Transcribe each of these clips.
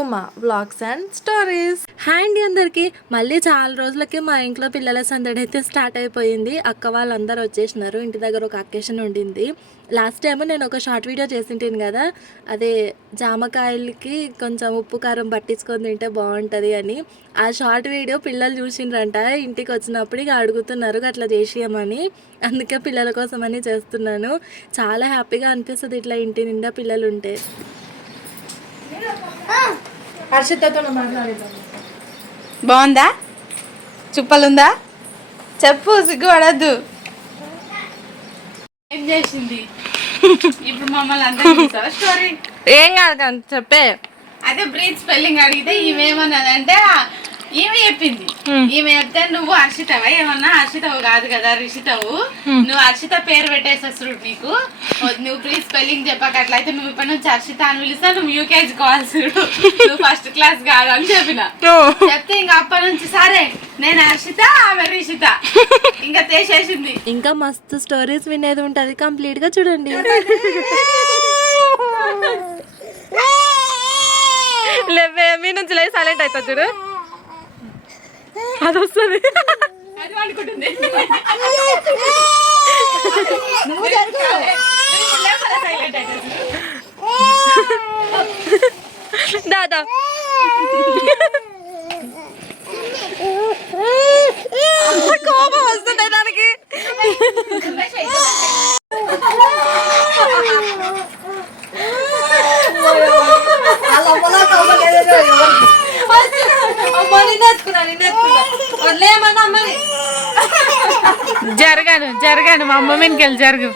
Uma vlogs and stories. Hi అండి అందరికీ. మళ్ళీ చాలా రోజులకి మా ఇంట్లో పిల్లల సందడి అయితే స్టార్ట్ అయిపోయింది. అక్క వాళ్ళందరూ వచ్చేసినారు. ఇంటి దగ్గర ఒక అకేషన్ ఉండింది. లాస్ట్ టైం నేను ఒక షార్ట్ వీడియో చేసింటాను కదా, అదే జామకాయలకి కొంచెం ఉప్పు కారం పట్టించుకొని తింటే బాగుంటుంది అని. ఆ షార్ట్ వీడియో పిల్లలు చూసిండ్రంట. ఇంటికి వచ్చినప్పుడు ఇక అడుగుతున్నారు అట్లా చేసేయమని. అందుకే పిల్లల కోసం అని చేస్తున్నాను. చాలా హ్యాపీగా అనిపిస్తుంది ఇట్లా ఇంటి నిండా పిల్లలు ఉంటే. హర్షితతో మాట్లాడేద్దాం. బాగుందా? చుప్పలుందా? చెప్పు, సిగ్గుపడద్దు. ఏం చేసింది ఇప్పుడు మమ్మల్ని అందరూ స్టోరీ? ఏం కాదు కానీ చెప్పే. అదే బ్రీత్ స్పెల్లింగ్ అడిగితే ఈమెమన్నదంటే ఈమె చెప్పింది. ఈమె చెప్తే నువ్వు హర్షితవా? ఏమన్నా హర్షితవు కాదు కదా, రిషితవు. నువ్వు హర్షిత పేరు పెట్టేసేస్తుడు నీకు. నువ్వు బ్రీత్ స్పెల్లింగ్ చెప్పాక అట్లయితే నువ్వు ఇప్పటి నుంచి హర్షిత అని పిలుస్తా, నువ్వు యూకేజీ కావాల్సుడు, నువ్వు ఫస్ట్ క్లాస్ కాదు అని చెప్పిన. చెప్తే ఇంకా అప్పటి నుంచి సరే నేను హర్షిత, ఆమె రిషిత ఇంకా తీసేసింది. ఇంకా మస్తు స్టోరీస్ వినేది ఉంటది, కంప్లీట్ గా చూడండి. లేవే మీ నుంచి లేదు, సైలెంట్ అవుతా చూడు. అది వస్తుంది, అది అనుకుంటుంది. దాదా కోపం వస్తుంది దానికి. జరగాను మా అమ్మ మీదకి వెళ్ళి జరుగు.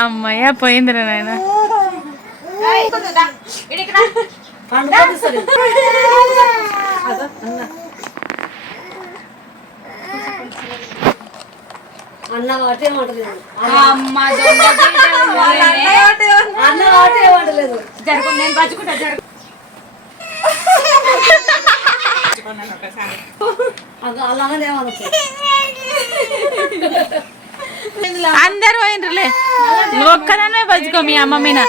అమ్మయ్య పోయిందిరా నాయన. అన్న వాటే వంటలేదు, అన్న వాటే వంటలేదు. జరుగు, నేను పచ్చుకుంటా. జరుగు. అందరు పోయిండ్రులే, నువ్వు ఒక్కదానే పచ్చుకో మీ అమ్మ మీద.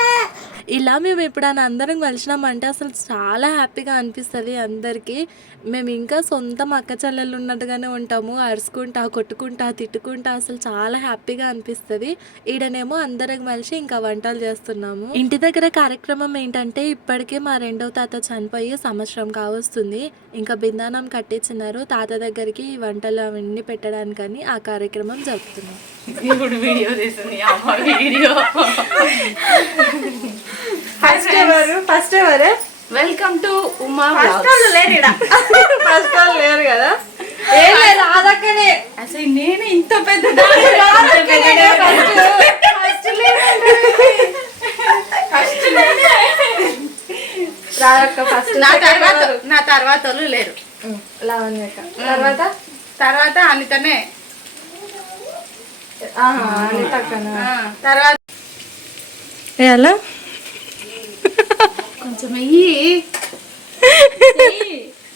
ఇలా మేము ఎప్పుడైనా అందరం కలిసినామంటే అసలు చాలా హ్యాపీగా అనిపిస్తుంది అందరికీ. మేము ఇంకా సొంతం అక్క చెల్లెళ్ళు ఉన్నట్టుగానే ఉంటాము, అరుచుకుంటా కొట్టుకుంటా తిట్టుకుంటా అసలు చాలా హ్యాపీగా అనిపిస్తుంది. ఈడనేమో అందరం కలిసి ఇంకా వంటలు చేస్తున్నాము. ఇంటి దగ్గర కార్యక్రమం ఏంటంటే ఇప్పటికే మా రెండవ తాత చనిపోయి సంవత్సరం కావస్తుంది. ఇంకా బిందానం కట్టించినారు తాత దగ్గరికి ఈ వంటలు అవన్నీ పెట్టడానికని ఆ కార్యక్రమం జరుపుతున్నాం. ఇప్పుడు వీడియో తీస్తుంది అమ్మ వీడియో. ఫస్ట్ ఎవరు? Welcome to Uma. ఫస్ట్ వాళ్ళు లేరు కదా, ఏం లేదు అదక్కనే. అసలు నేను ఇంత పెద్ద నా తర్వాత వాళ్ళు లేరు. తర్వాత అనితనే తర్వాత ఎలా కొంచెం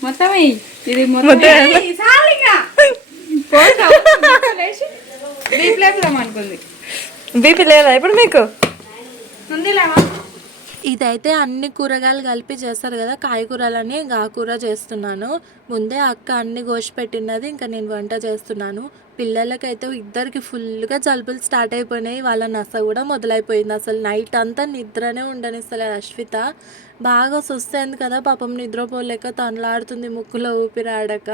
మొత్తం ఇది అనుకుంది. బీపీ లేదా ఇప్పుడు మీకు? ఉందిలేమా. ఇదైతే అన్ని కూరగాయలు కలిపి చేస్తారు కదా, కాయకూరలని కూర చేస్తున్నాను. ముందే అక్క అన్ని కోసి పెట్టినది, ఇంకా నేను వంట చేస్తున్నాను. పిల్లలకైతే ఇద్దరికి ఫుల్గా జలుబులు స్టార్ట్ అయిపోయినాయి. వాళ్ళ నస కూడా మొదలైపోయింది. అసలు నైట్ అంతా నిద్రనే ఉండనిస్తలేదు. అశ్విత బాగా సుస్తైంది కదా పాపం, నిద్రపోలేక తనలాడుతుంది ముక్కులో ఊపిరాడక.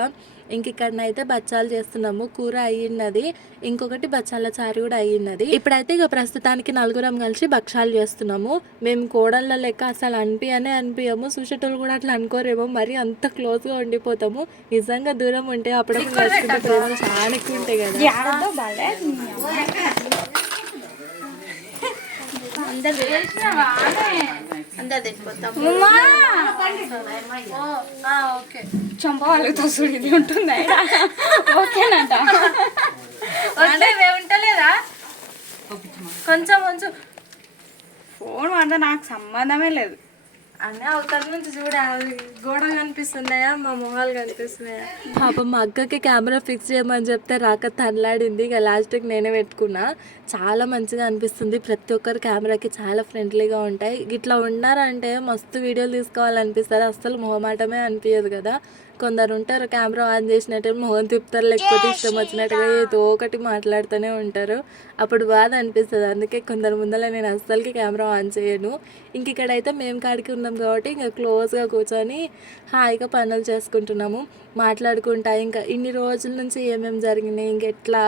ఇంక ఇక్కడనైతే బచ్చాలు చేస్తున్నాము. కూర అయ్యిన్నది, ఇంకొకటి బచ్చాల చారు కూడా అయ్యిన్నది. ఇప్పుడైతే ఇక ప్రస్తుతానికి నలుగురం కలిసి భక్షాలు చేస్తున్నాము. మేము కోడళ్ళ లెక్క అసలు అనిపించము, చూసేటోళ్ళు కూడా అట్లా అనుకోరేమో, మరి అంత క్లోజ్గా ఉండిపోతాము. నిజంగా దూరం ఉంటే అప్పుడప్పుడు నడుచుకుంటే ప్రేమలు చాలా ఎక్కువ ఉంటాయి కదా. చంపవాళ్ళతో సుడిది ఉంటుంది. ఓకేనంట. ఉంటలేదా కొంచెం ఫోన్ అంటే నాకు సంబంధమే లేదు. అన్నీ అవతల నుంచి చూడ గోడ కనిపిస్తున్నాయా మా మొహాలు కనిపిస్తున్నాయా. పాపం మా అక్కకి కెమెరా ఫిక్స్ చేయమని చెప్తే రాక తనలాడింది. ఇక లాస్ట్కి నేనే పెట్టుకున్నా. చాలా మంచిగా అనిపిస్తుంది. ప్రతి ఒక్కరు కెమెరాకి చాలా ఫ్రెండ్లీగా ఉంటాయి. ఇట్లా ఉన్నారంటే మస్తు వీడియోలు తీసుకోవాలనిపిస్తుంది. అస్సలు మొహమాటమే అనిపించదు కదా. కొందరు ఉంటారు కెమెరా ఆన్ చేసినట్టు మొహం తిప్పుతారు, లేకపోతే ఇష్టం వచ్చినట్టుగా ఏదో ఒకటి మాట్లాడుతూనే ఉంటారు. అప్పుడు బాధ అనిపిస్తుంది. అందుకే కొందరు ముందర నేను అస్సలకి కెమెరా ఆన్ చేయను. ఇంక ఇక్కడైతే మేము కాడికి ఉన్నాం కాబట్టి ఇంకా క్లోజ్గా కూర్చొని హాయిగా పనులు చేసుకుంటున్నాము, మాట్లాడుకుంటా. ఇంకా ఇన్ని రోజుల నుంచి ఏమేమి జరిగినాయి, ఇంకెట్లా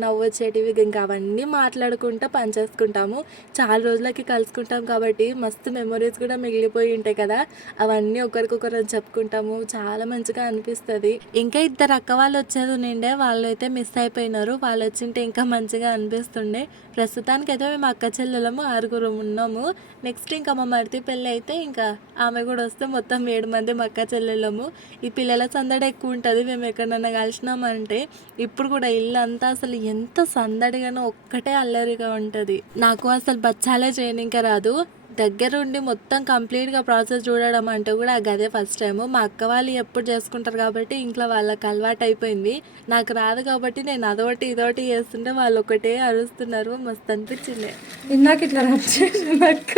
నవ్వొచ్చేటివి, ఇంకా అవన్నీ మాట్లాడుకుంటూ పని చేసుకుంటాము. చాలా రోజులకి కలుసుకుంటాం కాబట్టి మస్తు మెమొరీస్ కూడా మిగిలిపోయి ఉంటాయి కదా. అవన్నీ ఒకరికొకరు చెప్పుకుంటాము. చాలా మంచిగా అనిపిస్తుంది. ఇంకా ఇద్దరు అక్క వాళ్ళు వచ్చేది నిండే, వాళ్ళు అయితే మిస్ అయిపోయినారు. వాళ్ళు వచ్చింటే ఇంకా మంచిగా అనిపిస్తుండే. ప్రస్తుతానికి అయితే మేము అక్క చెల్లెలము 6 ఉన్నాము. నెక్స్ట్ ఇంకా మా మరిది పెళ్ళి అయితే ఇంకా ఆమె కూడా వస్తే మొత్తం 7 మంది మా అక్క చెల్లెలము. ఈ పిల్లల సందడి ఎక్కువ ఉంటుంది. మేము ఎక్కడన్నా కలిసినామంటే ఇప్పుడు కూడా ఇల్లు అంతా అసలు ఎంత సందడిగానో, ఒక్కటే అల్లరిగా ఉంటుంది. నాకు అసలు బచ్చాలే చేయనిక రాదు. దగ్గరుండి మొత్తం కంప్లీట్గా ప్రాసెస్ చూడడం అంటే కూడా అదే ఫస్ట్ టైం. మా అక్క వాళ్ళు ఎప్పుడు చేసుకుంటారు కాబట్టి ఇంట్లో వాళ్ళకి అలవాటు అయిపోయింది. నాకు రాదు కాబట్టి నేను అదొకటి ఇదొకటి చేస్తుంటే వాళ్ళు ఒకటే అరుస్తున్నారు. మస్తు అనిపించింది. ఇందాక ఇట్లా రబ్ చేసిన అక్క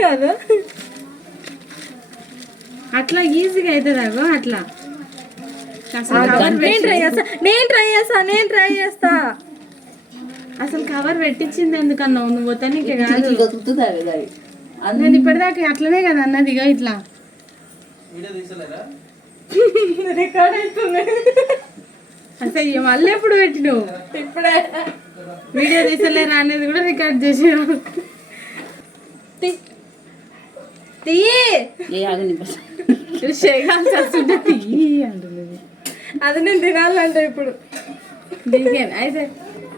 కదా, అట్లా ఈజీగా అవుతుంది అగో అట్లా. నేను ట్రై చేస్తా. అసలు కవర్ పెట్టించింది ఎందుకన్నావు నువ్వు? నీకే కాదు, నేను ఇప్పటిదాకా అట్లనే కదా అన్నది. ఇగో ఇట్లా రికార్డ్ అవుతుంది. అసలు మళ్ళీ ఎప్పుడు పెట్టినావు? ఇప్పుడే వీడియో తీసలేరా అనేది కూడా రికార్డ్ చేసినావు. చేయాల్సి వస్తుంటే అంటుంది. అది నేను తినాలంటే ఇప్పుడు అయితే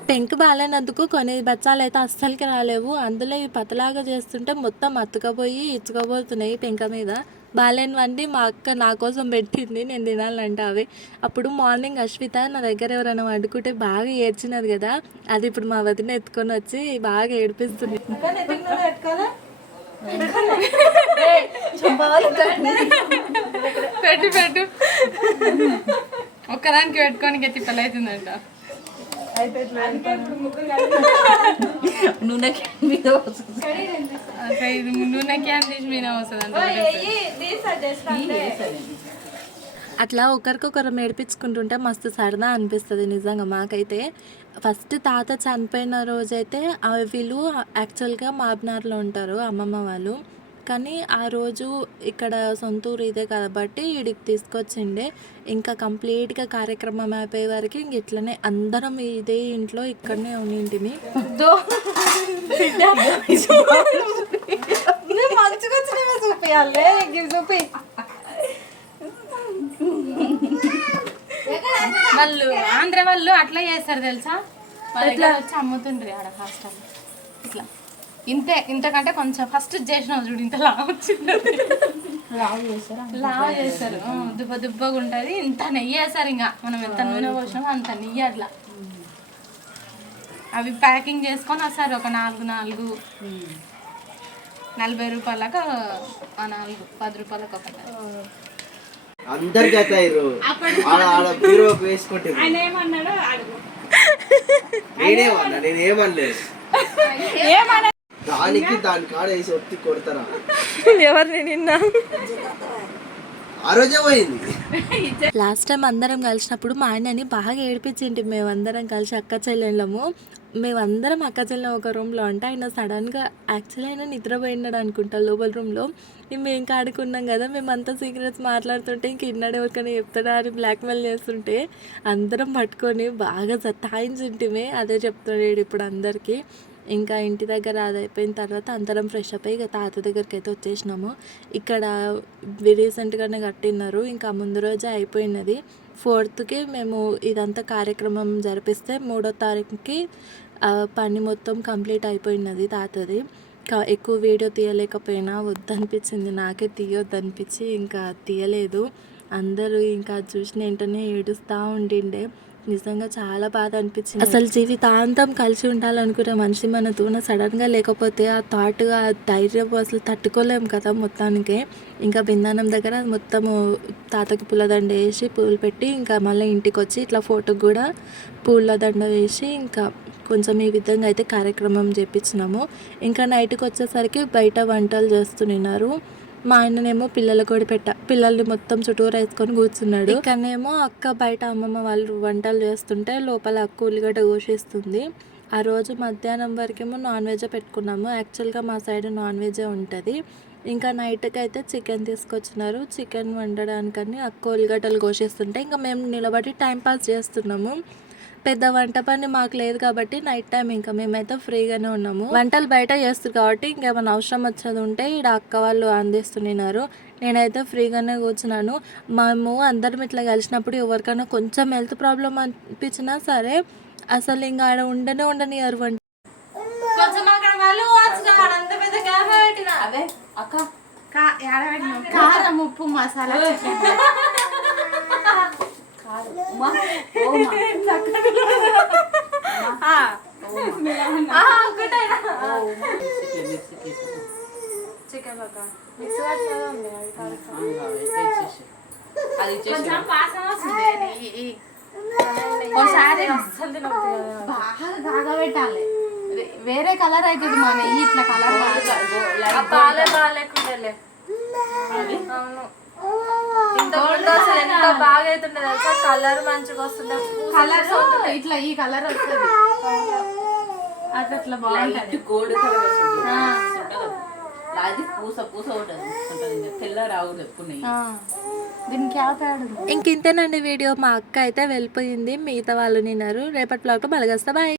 పెంకు బాగాలేనందుకు కొన్ని బచ్చాలు అయితే అస్సలకి రాలేవు. అందులో ఈ పతలాగా చేస్తుంటే మొత్తం అతుకపోయి ఇచ్చుకోబోతున్నాయి పెంక మీద. బాగాలేనివన్నీ మా అక్క నా కోసం పెట్టింది, నేను తినాలంటే అవి. అప్పుడు మార్నింగ్ అశ్విత నా దగ్గర ఎవరైనా వండుకుంటే బాగా ఏడ్చినది కదా, అది ఇప్పుడు మా వదిన ఎత్తుకొని వచ్చి బాగా ఏడిపిస్తుంది. పెట్టు పెట్టు, ఒక్కదానికి పెట్టుకోనికి తిప్పలవుతుందంట. నూనె క్యాన్ తీసి మీద వస్తుంది. అట్లా ఒకరికొకరు ఏడిపించుకుంటుంటే మస్తు సరదా అనిపిస్తుంది నిజంగా మాకైతే. ఫస్ట్ తాత చనిపోయిన రోజైతే వీళ్ళు యాక్చువల్గా మాబ్నార్లో ఉంటారు అమ్మమ్మ వాళ్ళు. కానీ ఆ రోజు ఇక్కడ సొంతూరు ఇదే కాబట్టి వీడికి తీసుకొచ్చిండే. ఇంకా కంప్లీట్గా కార్యక్రమం అయిపోయే వరకు ఇంక ఇట్లనే అందరం ఇదే ఇంట్లో ఇక్కడనే ఉండింటిమి. మంచిగా వచ్చినవే చూపియాలి, చూపి. వాళ్ళు ఆంధ్ర వాళ్ళు అట్లా చేస్తారు తెలుసా, వాళ్ళు వచ్చి అమ్ముతుండ్రి ఆడ హాస్టల్. ఇట్లా ఇంతే, ఇంతకంటే కొంచెం ఫస్ట్ చేసినావు చూడు, ఇంత లావు వచ్చింది. లావు చేస్తారు, దుబ్బ దుబ్బగా ఉంటుంది. ఇంత నెయ్యి వేస్తారు. ఇంకా మనం ఎంత నూనె పోసినామో అంత నెయ్యి అట్లా. అవి ప్యాకింగ్ చేసుకొని వస్తారు ఒక 4 40 రూపాయలకు 4, 10 రూపాయలకు ఒకటి. అందరికి అతాయిరు ఆడ బీరోకి వేసుకుంటే ఆయన ఏమన్నాడు నేనేమనలేదు. దానికి దాని కాడ వేసి ఒత్తి కొడతారా? ఎవరిని నిన్న ఆ రోజే పోయింది. లాస్ట్ టైం అందరం కలిసినప్పుడు మా ఆయనని బాగా ఏడిపించింటి. మేమందరం కలిసి అక్క చెల్లెళ్ళము. మేమందరం అక్క చెల్లెం ఒక రూమ్లో ఉంటే ఆయన సడన్గా యాక్చువల్లీ ఆయన నిద్రపోయినాడు అనుకుంటా లోపల రూమ్లో. మేము కాడుకున్నాం కదా, మేమంతా సీక్రెట్స్ మాట్లాడుతుంటే ఇంక ఇన్నాడు ఎవరికైనా చెప్తాడా అని బ్లాక్మెయిల్ చేస్తుంటే అందరం పట్టుకొని బాగా సతాయించుంటిమే. అదే చెప్తాడు ఇప్పుడు అందరికీ. ఇంకా ఇంటి దగ్గర అది అయిపోయిన తర్వాత అందరం ఫ్రెష్ అప్ అయ్యి ఇక తాత దగ్గరికి అయితే వచ్చేసినాము. ఇక్కడ రీసెంట్గానే కట్టినారు, ఇంకా ముందు రోజే అయిపోయినది. 4th మేము ఇదంతా కార్యక్రమం జరిపిస్తే 3వ తారీఖుకి పని మొత్తం కంప్లీట్ అయిపోయినది తాతది. ఎక్కువ వీడియో తీయలేకపోయినా వద్దనిపించింది, నాకే తీయొద్దనిపించి ఇంకా తీయలేదు. అందరూ ఇంకా చూసిన వెంటనే ఏడుస్తూ ఉండిండే. నిజంగా చాలా బాధ అనిపించింది. అసలు జీవితాంతం కలిసి ఉండాలనుకునే మనిషి మనతో సడన్గా లేకపోతే ఆ థాట్, ఆ ధైర్యం అసలు తట్టుకోలేము కదా మొత్తానికి. ఇంకా బిందానం దగ్గర మొత్తము తాతకి పూలదండ వేసి పూలు పెట్టి ఇంకా మళ్ళీ ఇంటికి వచ్చి ఇట్లా ఫోటోకి కూడా పూలదండ వేసి ఇంకా కొంచెం ఈ విధంగా అయితే కార్యక్రమం చేపించినాము. ఇంకా నైట్కి వచ్చేసరికి బయట వంటలు చేస్తున్నారు. మా ఆయననేమో పిల్లల కూడా పిల్లల్ని మొత్తం చుట్టూరు వేసుకొని కూర్చున్నాడు. ఇక్కడనేమో అక్క బయట అమ్మమ్మ వాళ్ళు వంటలు చేస్తుంటే లోపల అక్క ఉల్లిగడ్డ కోసేస్తుంది. ఆ రోజు మధ్యాహ్నం వరకేమో నాన్ వెజ్ పెట్టుకున్నాము. యాక్చువల్గా మా సైడ్ నాన్ వెజే ఉంటుంది. ఇంకా నైట్కి అయితే చికెన్ తీసుకొచ్చినారు. చికెన్ వండడానికని అక్క ఉల్లిగడ్డలు కోసేస్తుంటే ఇంకా మేము నిలబడి టైంపాస్ చేస్తున్నాము. పెద్ద వంట పని మాకు లేదు కాబట్టి నైట్ టైం ఇంకా మేమైతే ఫ్రీగానే ఉన్నాము. వంటలు బయట చేస్తారు కాబట్టి ఇంకేమైనా అవసరం వచ్చేది ఉంటే ఇక్కడ అక్క వాళ్ళు అందిస్తున్నారు. నేనైతే ఫ్రీగానే కూర్చున్నాను. మేము అందరం ఇట్లా కలిసినప్పుడు ఎవరికైనా కొంచెం హెల్త్ ప్రాబ్లం అనిపించినా సరే అసలు ఇంకా ఆడ ఉండనియారు వంట. కొంచెం అక్కడ వాళ్ళు అంత పెద్ద క్యాబ్ పెట్టిన అదే అక్క కారం ఉప్పు మసాలా చికెన్ ఒకసారి బాగా పెట్టాలి. వేరే కలర్ అవుతుంది మన ఇట్లా కలర్ పాలే బాగాలేకుండలే. అవును, ఇంతకుముందు అసలు ఎంత బాగా అవుతుండే తెలుసా, కలర్ మంచిగా వస్తుండే. కలర్ ఇట్లా ఈ కలర్ వస్తుంది అట్లా బాగుంటుంది. గోల్డ్ కలర్ వస్తుంది. అది పూస పూస ఉంటుంది, తెల్ల రావు చెప్పుకున్నాయి. దీనికి ఆపాడు. ఇంకింతేనండి వీడియో. మా అక్క అయితే వెళ్ళిపోయింది, మిగతా వాళ్ళు నిన్నారు. రేపటి బ్లాగ్లో మళ్ళీ వస్తా. బాయ్.